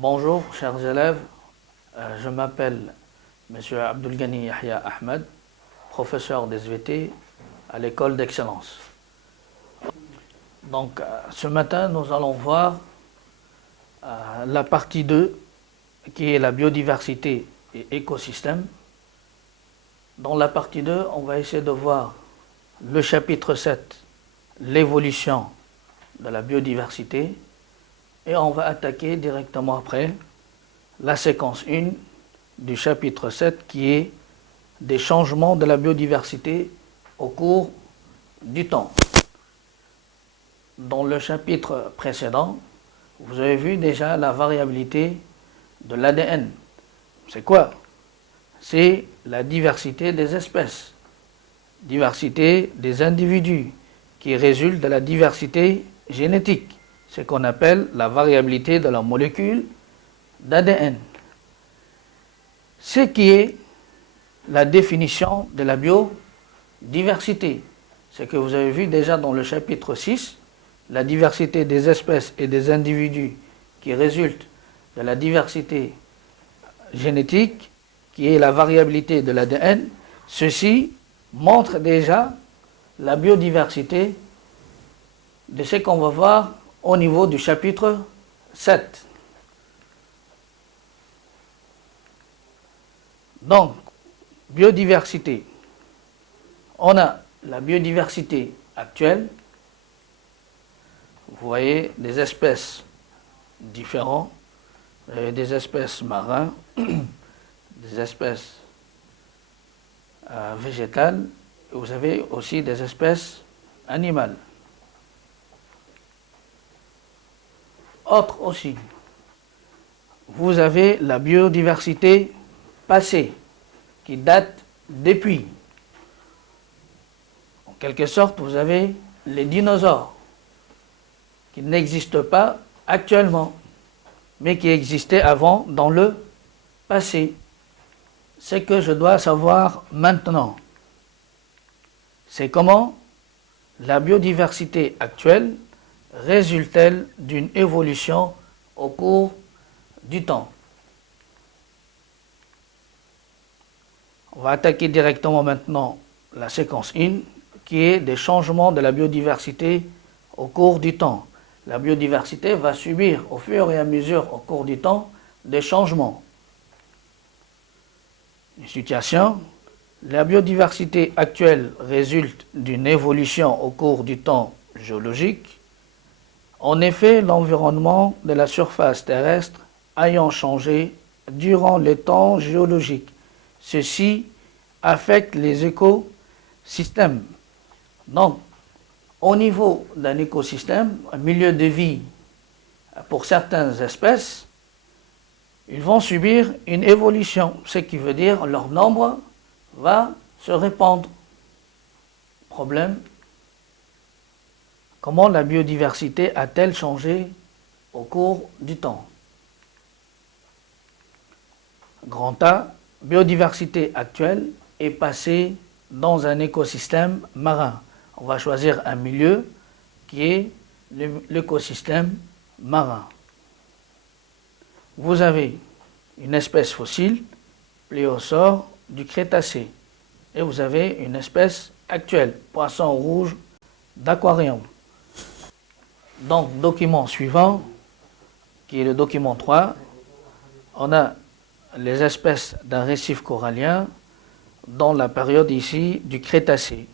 Bonjour, chers élèves. Je m'appelle M. Abdulghani Yahya Ahmed, professeur d'SVT à l'école d'excellence. Donc, ce matin, nous allons voir la partie 2, qui est la biodiversité et écosystème. Dans la partie 2, on va essayer de voir le chapitre 7, l'évolution de la biodiversité. Et on va attaquer directement après la séquence 1 du chapitre 7 qui est des changements de la biodiversité au cours du temps. Dans le chapitre précédent, vous avez vu déjà la variabilité de l'ADN. C'est quoi? C'est la diversité des espèces, diversité des individus qui résulte de la diversité génétique. Ce qu'on appelle la variabilité de la molécule d'ADN. Ce qui est la définition de la biodiversité. Ce que vous avez vu déjà dans le chapitre 6, la diversité des espèces et des individus qui résulte de la diversité génétique, qui est la variabilité de l'ADN. Ceci montre déjà la biodiversité de ce qu'on va voir au niveau du chapitre 7. Donc, biodiversité. On a la biodiversité actuelle. Vous voyez des espèces différentes, des espèces marines, des espèces végétales, vous avez aussi des espèces animales. Autre aussi, vous avez la biodiversité passée qui date depuis. En quelque sorte, vous avez les dinosaures qui n'existent pas actuellement, mais qui existaient avant dans le passé. Ce que je dois savoir maintenant, c'est comment la biodiversité actuelle résulte-t-elle d'une évolution au cours du temps. On va attaquer directement maintenant la séquence 1, qui est des changements de la biodiversité au cours du temps. La biodiversité va subir au fur et à mesure au cours du temps des changements. Une situation, la biodiversité actuelle résulte d'une évolution au cours du temps géologique. En effet, l'environnement de la surface terrestre ayant changé durant les temps géologiques, ceci affecte les écosystèmes. Donc, au niveau d'un écosystème, un milieu de vie pour certaines espèces, ils vont subir une évolution, ce qui veut dire leur nombre va se répandre. Problème. Comment la biodiversité a-t-elle changé au cours du temps? Grand A, biodiversité actuelle est passée dans un écosystème marin. On va choisir un milieu qui est l'écosystème marin. Vous avez une espèce fossile, pléosaure du Crétacé, et vous avez une espèce actuelle, poisson rouge d'aquarium. Donc, document suivant, qui est le document 3, on a les espèces d'un récif corallien dans la période ici du Crétacé.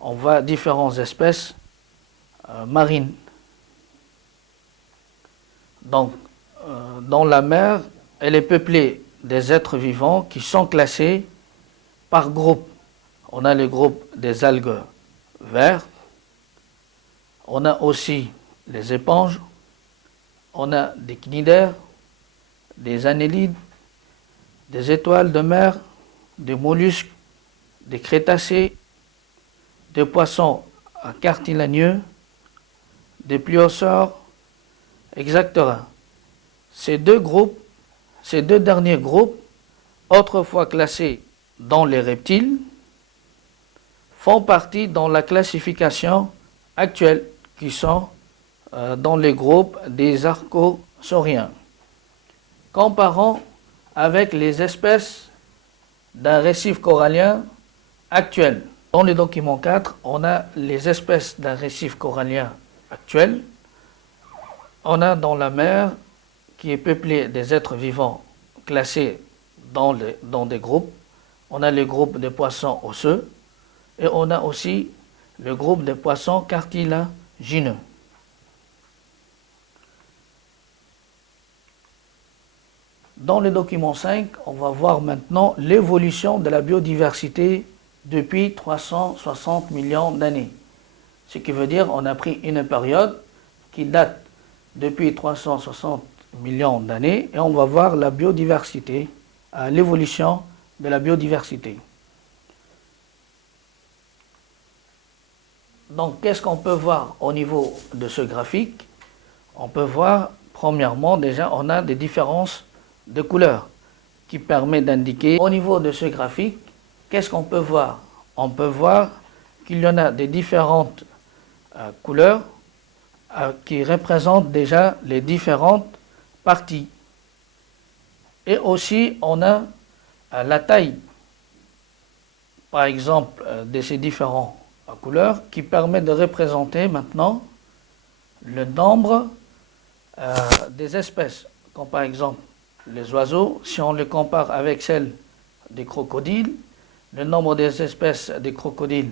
On voit différentes espèces marines. Donc, dans la mer, elle est peuplée des êtres vivants qui sont classés par groupe. On a le groupe des algues vertes. On a aussi les éponges, on a des cnidaires, des annélides, des étoiles de mer, des mollusques, des crétacés, des poissons cartilagineux, des pliosaures, etc. Ces deux derniers groupes, autrefois classés dans les reptiles, font partie dans la classification actuelle qui sont dans les groupes des archosauriens. Comparons avec les espèces d'un récif corallien actuel. Dans le document 4, on a les espèces d'un récif corallien actuel. On a dans la mer qui est peuplée des êtres vivants classés dans des groupes. On a le groupe des poissons osseux et on a aussi le groupe des poissons cartilagineux. Dans le document 5, on va voir maintenant l'évolution de la biodiversité depuis 360 millions d'années. Ce qui veut dire qu'on a pris une période qui date depuis 360 millions d'années et on va voir la biodiversité, l'évolution de la biodiversité. Donc, qu'est-ce qu'on peut voir au niveau de ce graphique? On peut voir, premièrement, déjà, on a des différences de couleurs qui permettent d'indiquer. Au niveau de ce graphique, qu'est-ce qu'on peut voir? On peut voir qu'il y en a des différentes couleurs qui représentent déjà les différentes parties. Et aussi, on a la taille, par exemple, de ces différentes couleurs qui permet de représenter maintenant le nombre des espèces, comme par exemple les oiseaux, si on les compare avec celles des crocodiles, le nombre des espèces des crocodiles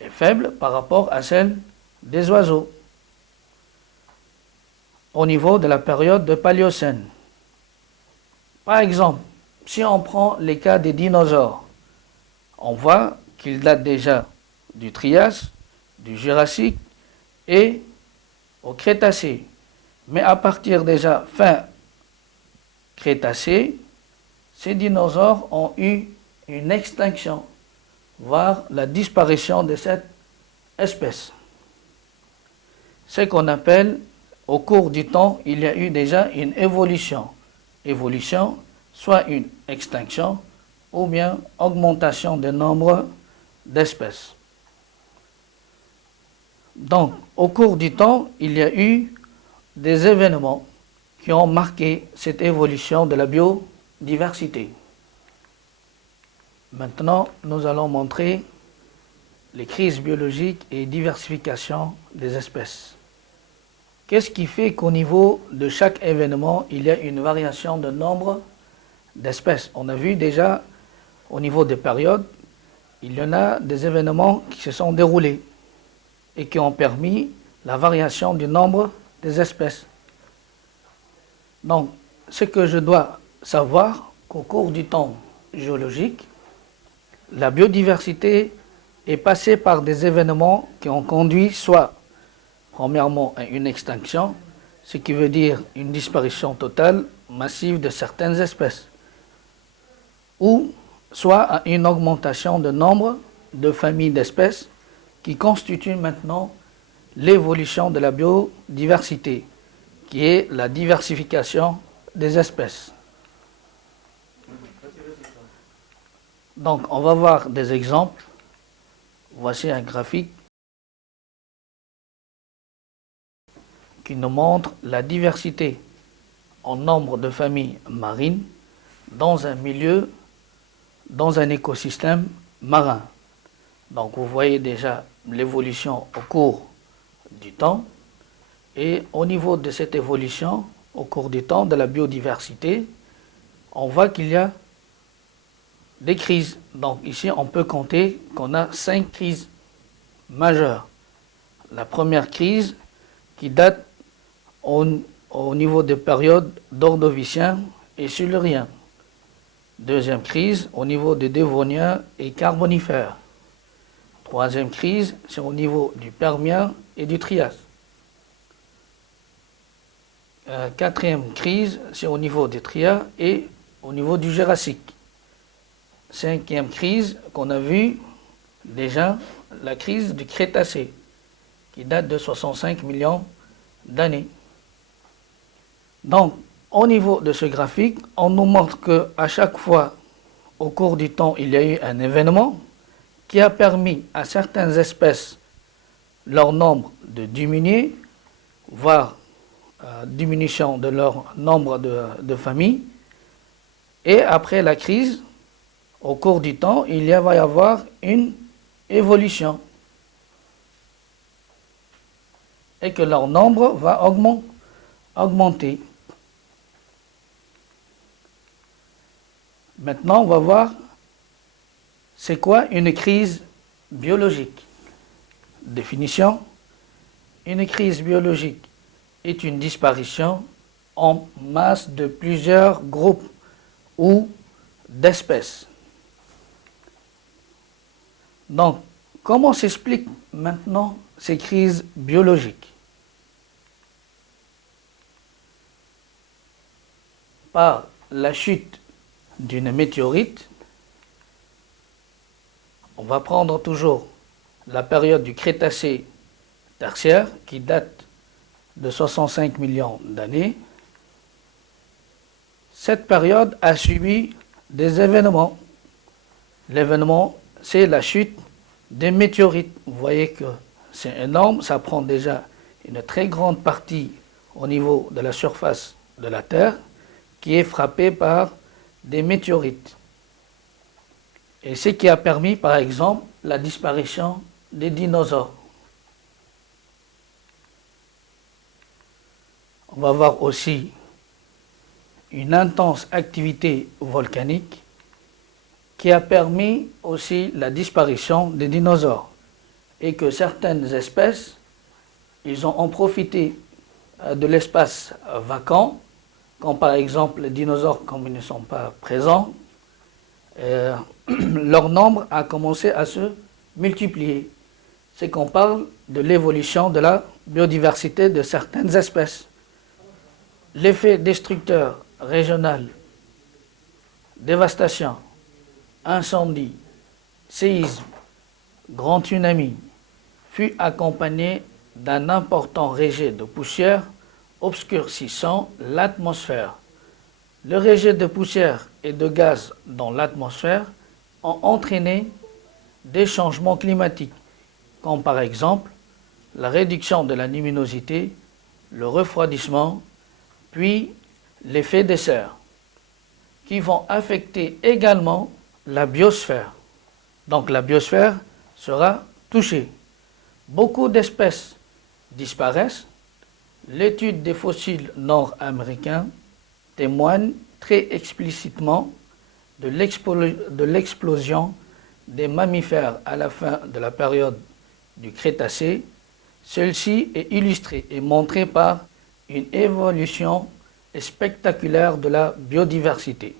est faible par rapport à celle des oiseaux au niveau de la période de Paléocène. Par exemple, si on prend les cas des dinosaures, on voit qu'ils datent déjà du Trias, du Jurassique et au Crétacé. Mais à partir déjà fin Crétacé, ces dinosaures ont eu une extinction, voire la disparition de cette espèce. Ce qu'on appelle, au cours du temps, il y a eu déjà une évolution. Évolution, soit une extinction, ou bien augmentation du nombre d'espèces. Donc, au cours du temps, il y a eu des événements qui ont marqué cette évolution de la biodiversité. Maintenant, nous allons montrer les crises biologiques et diversification des espèces. Qu'est-ce qui fait qu'au niveau de chaque événement, il y a une variation de nombre d'espèces? On a vu déjà, au niveau des périodes, il y en a des événements qui se sont déroulés et qui ont permis la variation du nombre des espèces. Donc, ce que je dois savoir, qu'au cours du temps géologique, la biodiversité est passée par des événements qui ont conduit soit, premièrement, à une extinction, ce qui veut dire une disparition totale, massive de certaines espèces, ou soit à une augmentation de nombre de familles d'espèces qui constituent maintenant l'évolution de la biodiversité, qui est la diversification des espèces. Donc, on va voir des exemples. Voici un graphique qui nous montre la diversité en nombre de familles marines dans un milieu, dans un écosystème marin. Donc, vous voyez déjà l'évolution au cours du temps. Et au niveau de cette évolution, au cours du temps, de la biodiversité, on voit qu'il y a des crises. Donc ici, on peut compter qu'on a 5 crises majeures. La première crise qui date au niveau des périodes d'Ordovicien et Silurien. Deuxième crise au niveau des Dévoniens et Carbonifères. Troisième crise, c'est au niveau du Permien et du Trias. Quatrième crise, c'est au niveau des Trias et au niveau du Jurassique. Cinquième crise qu'on a vue déjà, la crise du Crétacé, qui date de 65 millions d'années. Donc, au niveau de ce graphique, on nous montre qu'à chaque fois, au cours du temps, il y a eu un événement qui a permis à certaines espèces, leur nombre de diminuer, voire diminution de leur nombre de familles. Et après la crise, au cours du temps, va y avoir une évolution. Et que leur nombre va augmenter. Maintenant, on va voir c'est quoi une crise biologique. Définition. Une crise biologique est une disparition en masse de plusieurs groupes ou d'espèces. Donc, comment s'expliquent maintenant ces crises biologiques? Par la chute d'une météorite. On va prendre toujours la période du Crétacé tertiaire qui date de 65 millions d'années. Cette période a subi des événements. L'événement, c'est la chute des météorites. Vous voyez que c'est énorme, ça prend déjà une très grande partie au niveau de la surface de la Terre qui est frappée par des météorites. Et ce qui a permis, par exemple, la disparition des dinosaures. On va voir aussi une intense activité volcanique qui a permis aussi la disparition des dinosaures et que certaines espèces, ils ont en profité de l'espace vacant, comme par exemple les dinosaures, comme ils ne sont pas présents, leur nombre a commencé à se multiplier. C'est qu'on parle de l'évolution de la biodiversité de certaines espèces. L'effet destructeur régional, dévastation, incendie, séisme, grand tsunami, fut accompagné d'un important rejet de poussière obscurcissant l'atmosphère. Le rejet de poussière et de gaz dans l'atmosphère ont entraîné des changements climatiques, comme par exemple la réduction de la luminosité, le refroidissement, puis l'effet de serre, qui vont affecter également la biosphère. Donc la biosphère sera touchée. Beaucoup d'espèces disparaissent. L'étude des fossiles nord-américains témoigne très explicitement de l'explosion des mammifères à la fin de la période du Crétacé. Celle-ci est illustrée et montrée par une évolution spectaculaire de la biodiversité.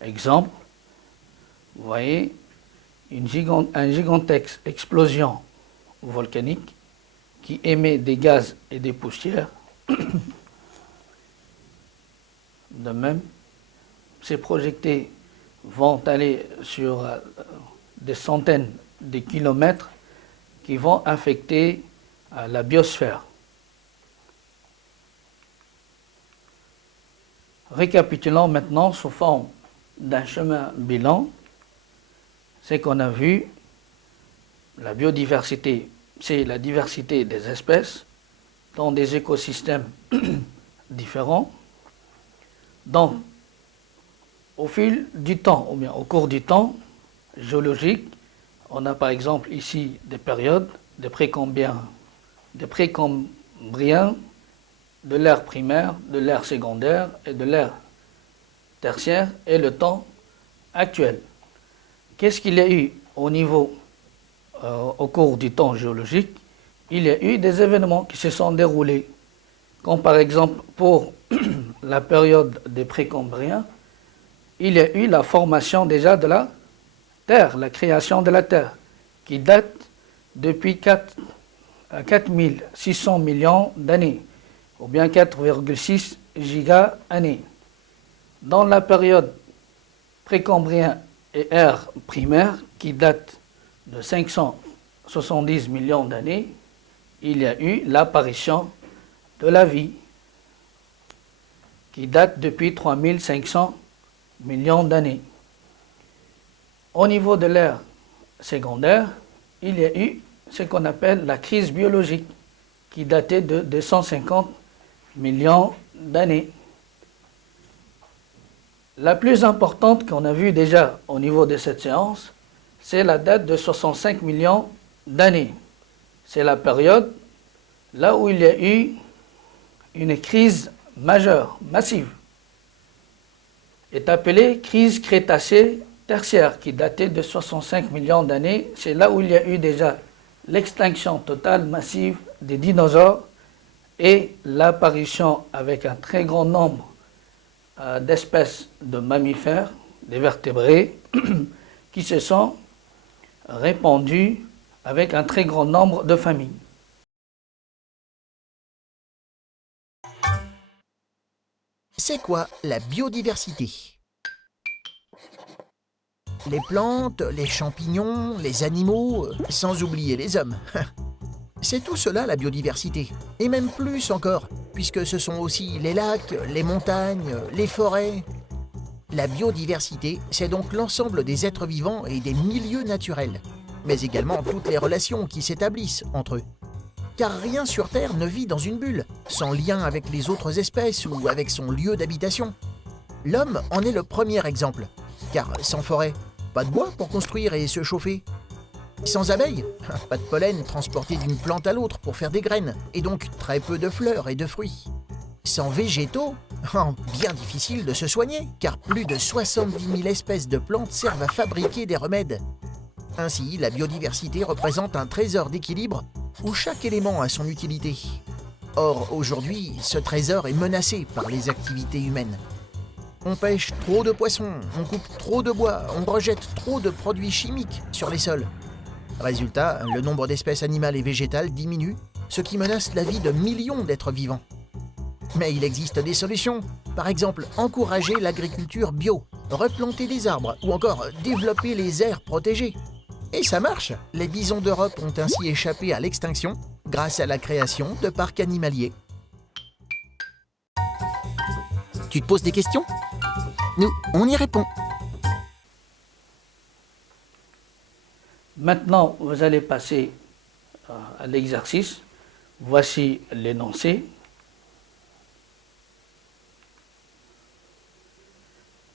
Exemple, vous voyez une gigantesque explosion volcanique qui émet des gaz et des poussières. De même, ces projectés vont aller sur des centaines de kilomètres qui vont affecter la biosphère. Récapitulons maintenant sous forme d'un chemin bilan, c'est qu'on a vu la biodiversité, c'est la diversité des espèces dans des écosystèmes différents. Donc, au fil du temps, ou bien au cours du temps géologique, on a par exemple ici des périodes de précambriens, de l'ère primaire, de l'ère secondaire et de l'ère tertiaire et le temps actuel. Qu'est-ce qu'il y a eu au niveau, au cours du temps géologique? Il y a eu des événements qui se sont déroulés, comme par exemple pour la période des précambriens, il y a eu la formation déjà de la Terre, la création de la Terre, qui date depuis 4600 millions d'années, ou bien 4,6 giga-années. Dans la période précambrien et ère primaire, qui date de 570 millions d'années, il y a eu l'apparition de la vie, qui date depuis 3500 millions d'années. Au niveau de l'ère secondaire, il y a eu ce qu'on appelle la crise biologique, qui datait de 250 millions d'années. La plus importante qu'on a vue déjà au niveau de cette séance, c'est la date de 65 millions d'années. C'est la période là où il y a eu une crise majeure, massive, est appelée crise crétacée tertiaire, qui datait de 65 millions d'années. C'est là où il y a eu déjà l'extinction totale massive des dinosaures et l'apparition avec un très grand nombre d'espèces de mammifères, des vertébrés, qui se sont répandus avec un très grand nombre de familles. C'est quoi la biodiversité? Les plantes, les champignons, les animaux, sans oublier les hommes. C'est tout cela la biodiversité, et même plus encore, puisque ce sont aussi les lacs, les montagnes, les forêts. La biodiversité, c'est donc l'ensemble des êtres vivants et des milieux naturels, mais également toutes les relations qui s'établissent entre eux. Car rien sur Terre ne vit dans une bulle, sans lien avec les autres espèces ou avec son lieu d'habitation. L'homme en est le premier exemple, car sans forêt, pas de bois pour construire et se chauffer. Sans abeilles, pas de pollen transporté d'une plante à l'autre pour faire des graines, et donc très peu de fleurs et de fruits. Sans végétaux, bien difficile de se soigner, car plus de 70 000 espèces de plantes servent à fabriquer des remèdes. Ainsi, la biodiversité représente un trésor d'équilibre où chaque élément a son utilité. Or, aujourd'hui, ce trésor est menacé par les activités humaines. On pêche trop de poissons, on coupe trop de bois, on rejette trop de produits chimiques sur les sols. Résultat, le nombre d'espèces animales et végétales diminue, ce qui menace la vie de millions d'êtres vivants. Mais il existe des solutions. Par exemple, encourager l'agriculture bio, replanter des arbres ou encore développer les aires protégées. Et ça marche! Les bisons d'Europe ont ainsi échappé à l'extinction grâce à la création de parcs animaliers. Tu te poses des questions? Nous, on y répond. Maintenant, vous allez passer à l'exercice. Voici l'énoncé.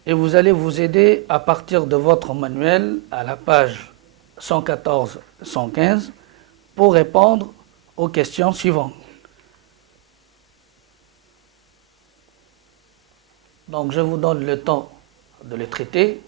Et vous allez vous aider à partir de votre manuel à la page 114-115 pour répondre aux questions suivantes. Donc je vous donne le temps de les traiter.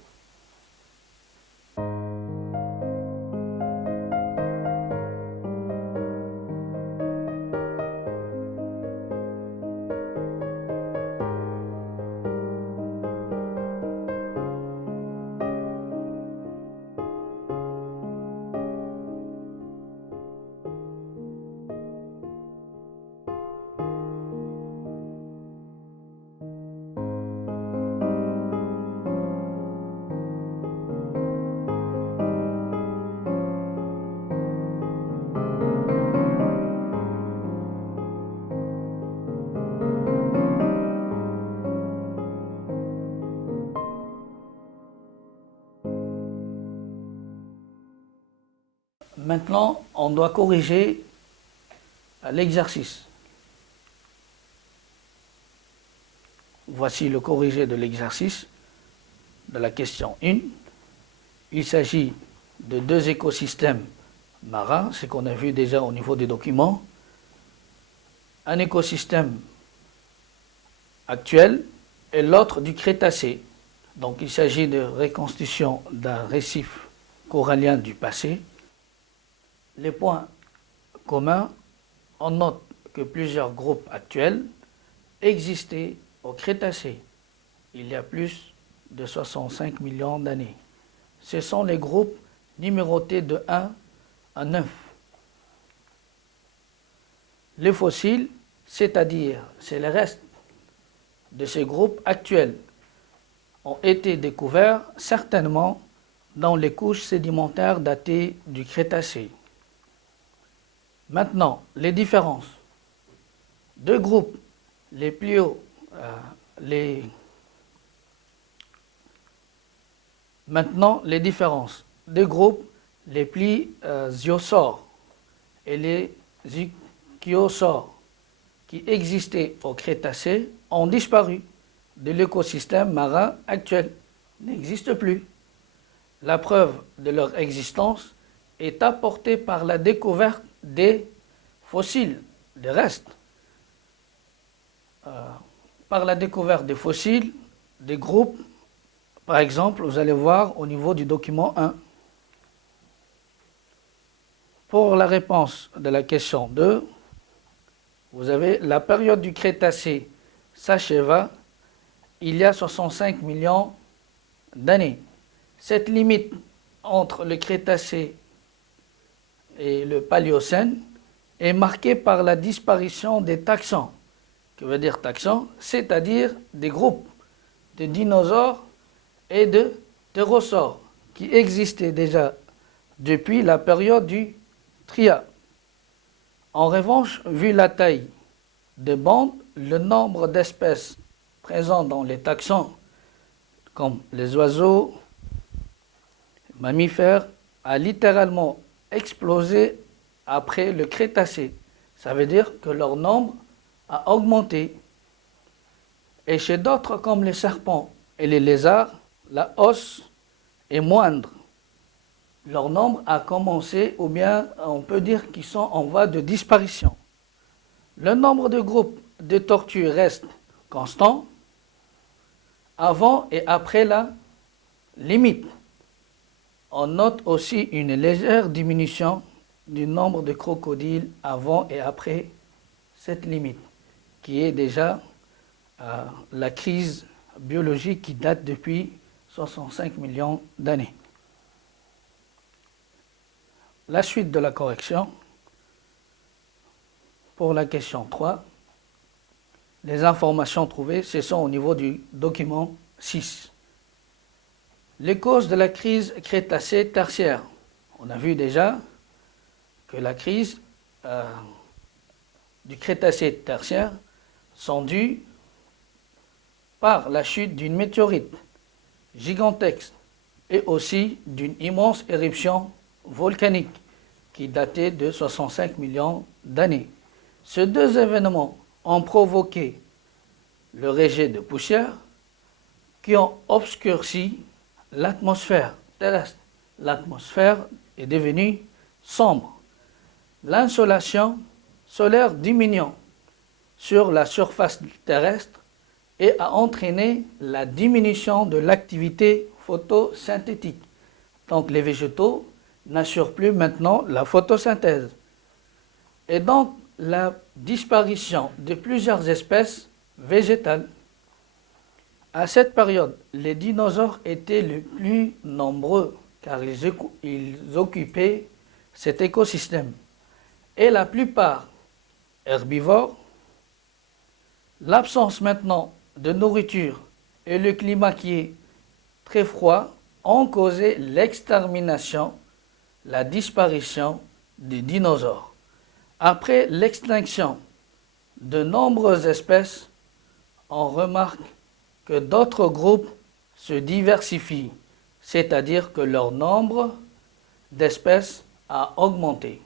Maintenant, on doit corriger l'exercice. Voici le corrigé de l'exercice de la question 1. Il s'agit de deux écosystèmes marins, ce qu'on a vu déjà au niveau des documents. Un écosystème actuel et l'autre du Crétacé. Donc il s'agit de reconstitution d'un récif corallien du passé. Les points communs, on note que plusieurs groupes actuels existaient au Crétacé, il y a plus de 65 millions d'années. Ce sont les groupes numérotés de 1 à 9. Les fossiles, c'est-à-dire c'est les restes de ces groupes actuels, ont été découverts certainement dans les couches sédimentaires datées du Crétacé. Maintenant, les différences. Deux groupes, les plio, Maintenant, les différences. Deux groupes, les plysiosaures et les ichthyosaures. qui existaient au Crétacé ont disparu de l'écosystème marin actuel, n'existent plus. La preuve de leur existence est apportée par la découverte des fossiles, des restes. Par la découverte des fossiles, des groupes, par exemple, vous allez voir au niveau du document 1. Pour la réponse de la question 2, vous avez la période du Crétacé s'acheva il y a 65 millions d'années. Cette limite entre le Crétacé et le Paléocène est marquée par la disparition des taxons. Que veut dire taxon? C'est-à-dire des groupes de dinosaures et de ptérosaures qui existaient déjà depuis la période du Trias. En revanche, vu la taille des bandes, le nombre d'espèces présentes dans les taxons, comme les oiseaux, les mammifères, a littéralement explosé après le Crétacé. Ça veut dire que leur nombre a augmenté. Et chez d'autres, comme les serpents et les lézards, la hausse est moindre. Leur nombre a commencé, ou bien on peut dire qu'ils sont en voie de disparition. Le nombre de groupes de tortues reste constant avant et après la limite. On note aussi une légère diminution du nombre de crocodiles avant et après cette limite, qui est déjà la crise biologique qui date depuis 65 millions d'années. La suite de la correction, pour la question 3, les informations trouvées, ce sont au niveau du document 6. Les causes de la crise Crétacé tertiaire. On a vu déjà que la crise du Crétacé tertiaire sont dues par la chute d'une météorite gigantesque et aussi d'une immense éruption volcanique qui datait de 65 millions d'années. Ces deux événements ont provoqué le rejet de poussière qui ont obscurci l'atmosphère terrestre. L'atmosphère est devenue sombre. L'insolation solaire diminuant sur la surface terrestre et a entraîné la diminution de l'activité photosynthétique. Donc les végétaux n'assurent plus maintenant la photosynthèse. Et donc la disparition de plusieurs espèces végétales. À cette période, les dinosaures étaient les plus nombreux car ils occupaient cet écosystème. Et la plupart herbivores. L'absence maintenant de nourriture et le climat qui est très froid ont causé l'extermination, la disparition des dinosaures. Après l'extinction de nombreuses espèces, on remarque que d'autres groupes se diversifient, c'est-à-dire que leur nombre d'espèces a augmenté.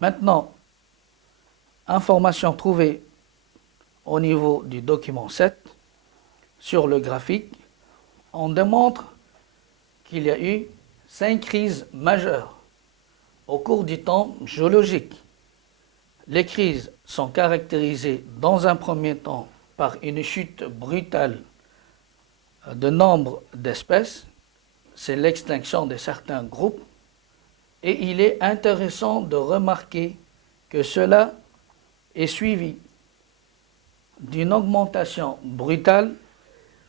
Maintenant, information trouvée au niveau du document 7 sur le graphique, on démontre qu'il y a eu 5 crises majeures au cours du temps géologique. Les crises sont caractérisées dans un premier temps par une chute brutale de nombre d'espèces, c'est l'extinction de certains groupes, et il est intéressant de remarquer que cela est suivi d'une augmentation brutale,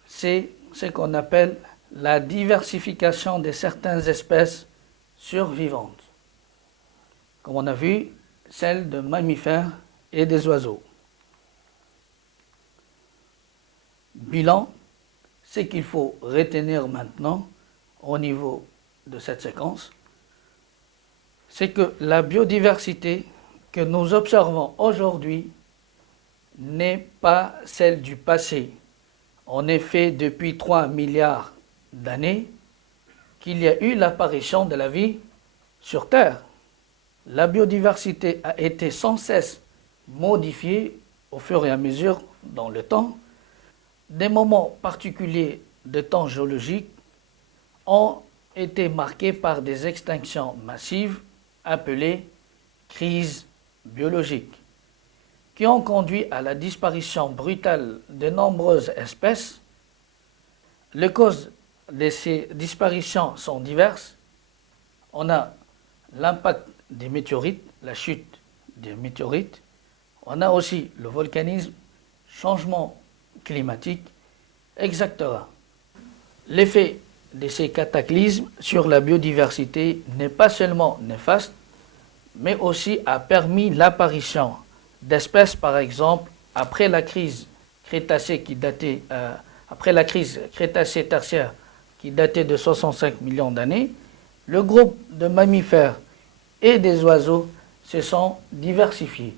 c'est ce qu'on appelle la diversification de certaines espèces survivantes. Comme on a vu, celle de mammifères et des oiseaux. Bilan, ce qu'il faut retenir maintenant au niveau de cette séquence, c'est que la biodiversité que nous observons aujourd'hui n'est pas celle du passé. En effet, depuis 3 milliards d'années, qu'il y a eu l'apparition de la vie sur Terre. la biodiversité a été sans cesse modifiée au fur et à mesure dans le temps. Des moments particuliers de temps géologique ont été marqués par des extinctions massives appelées crises biologiques, qui ont conduit à la disparition brutale de nombreuses espèces. Les causes de ces disparitions sont diverses. On a l'impact des météorites, la chute des météorites. On a aussi le volcanisme, changement climatique, etc. L'effet de ces cataclysmes sur la biodiversité n'est pas seulement néfaste, mais aussi a permis l'apparition d'espèces, par exemple, après la crise Crétacé-Tertiaire qui datait de 65 millions d'années, le groupe de mammifères et des oiseaux se sont diversifiés.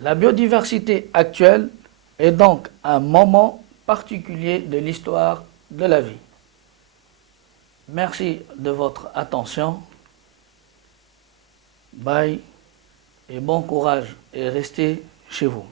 La biodiversité actuelle est donc un moment particulier de l'histoire de la vie. Merci de votre attention. Bye et bon courage et restez chez vous.